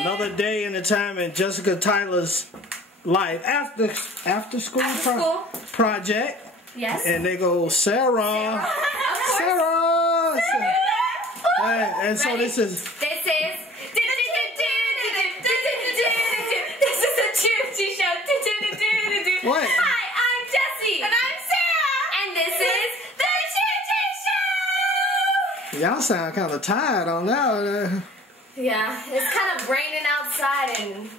Another day in the time in Jessica Tyler's life after school project. Yes. And they go Sarah. And so this is. This is a Choo show. What? Hi, I'm Jessie. And I'm Sarah. And this is the Choo Show. Y'all sound kind of tired on that. Yeah, it's kind of raining outside and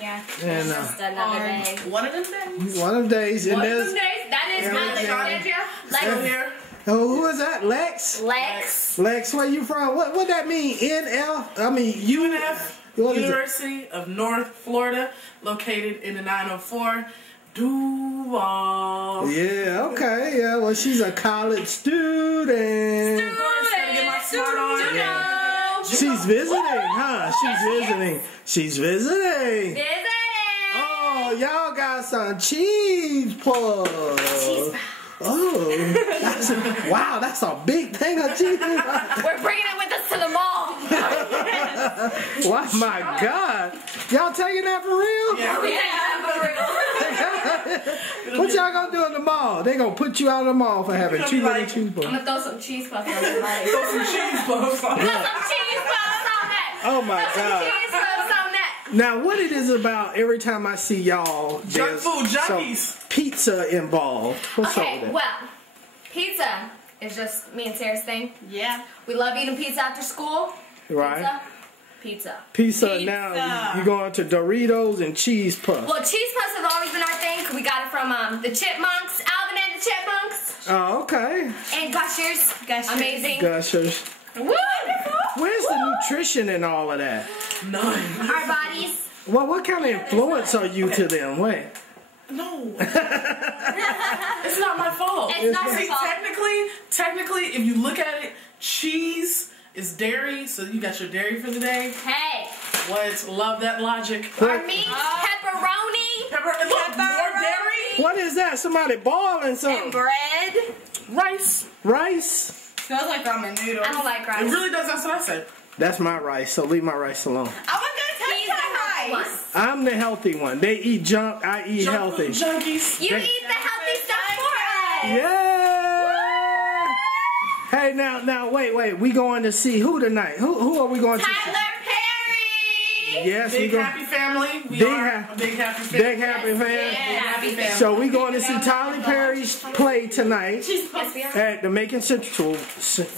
yeah, And, it's just another day. One of them days. One of them days. And there's. That is Alexandria. Here. Oh, who is that? Lex? Lex, where you from? What that mean? NF? I mean, UNF, what is University of North Florida, located in the 904 Duval. Yeah, okay. Yeah, well, she's a college student. Of course, gotta get my smart on. Yeah. She's visiting, huh? She's visiting. Oh, y'all got some cheese puffs. Oh, wow, that's a big thing of cheese. We're bringing it with us to the mall. Wow, my God. Y'all taking that for real? Yeah, What y'all gonna do in the mall? They gonna put you out of the mall for having too many cheese puffs. I'm gonna throw some cheese puffs on it. Throw some cheese puffs on Throw some cheese puffs on that. Oh my Throw some God. cheese puffs on that. Now, what it is about every time I see y'all, Junk food some junkies. pizza involved. What's up with Okay, that? well, pizza is just me and Sarah's thing. Yeah. We love eating pizza after school. Right. Pizza. Now you going to Doritos and cheese puffs. Well, cheese puffs have always been our thing. We got it from the Chipmunks, Alvin and the Chipmunks. Oh, okay. And Gushers. Amazing. Gushers. Wonderful. Where's the nutrition and all of that? None. Our bodies. Well, what kind of influence are you to them? Wait. No. It's not my fault. It's not your See, fault. technically, if you look at it, cheese is dairy, so you got your dairy for the day. Hey. What? Love that logic. Our meat, pepperoni. More dairy. What is that? Somebody boiling something? And bread. Rice. Rice? Smells like ramen noodles. I don't like It rice. really does. That's what I said. That's my rice, so leave my rice alone. I want to He's the healthy one. I'm the healthy one. They eat junk, I eat Junk healthy. food junkies. You eat the healthy stuff for us. Yeah! Hey, now, wait. We going to see who tonight? Who are we going to see? Tyler Perry. Yes, Big we go. happy family. We Big are a big happy family. Big happy fan. Yeah. Happy family. So we going to see Tyler Perry's play tonight Yes, we are. at the Macon Central. Rewind.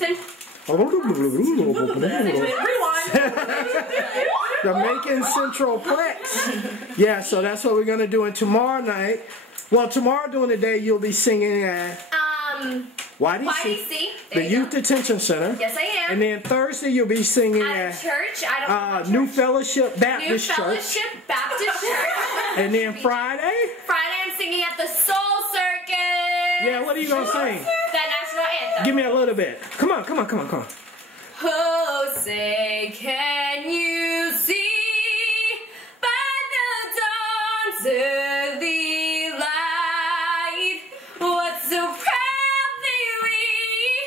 The Macon Central Plex. Yeah, so that's what we're gonna do. And tomorrow night, well, tomorrow during the day, you'll be singing at YDC, YDC. the There you Youth go. Detention Center. Yes, I am. And then Thursday, you'll be singing At at church. I don't know what New church. Fellowship New Baptist Church. Fellowship Baptist Church. And then Friday, Friday, I'm singing at the Soul Circus. yeah, what are you gonna sing? The national anthem. Give me a little bit. Come on. Oh, say, can you see by the dawn's early light what so proudly we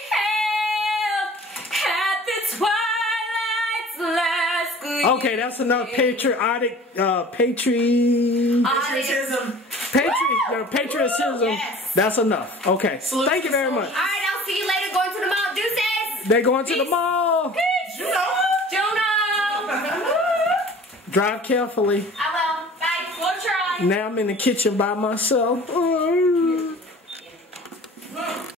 hailed at the twilight's last gleam? Okay, that's enough patriotism. Yes. That's enough. Okay. Salute Thank you very much. All right, I'll see you later. Going to the mall. Deuces. They going to the mall. Juno. Drive carefully. I will. Bye. We'll try. Now I'm in the kitchen by myself.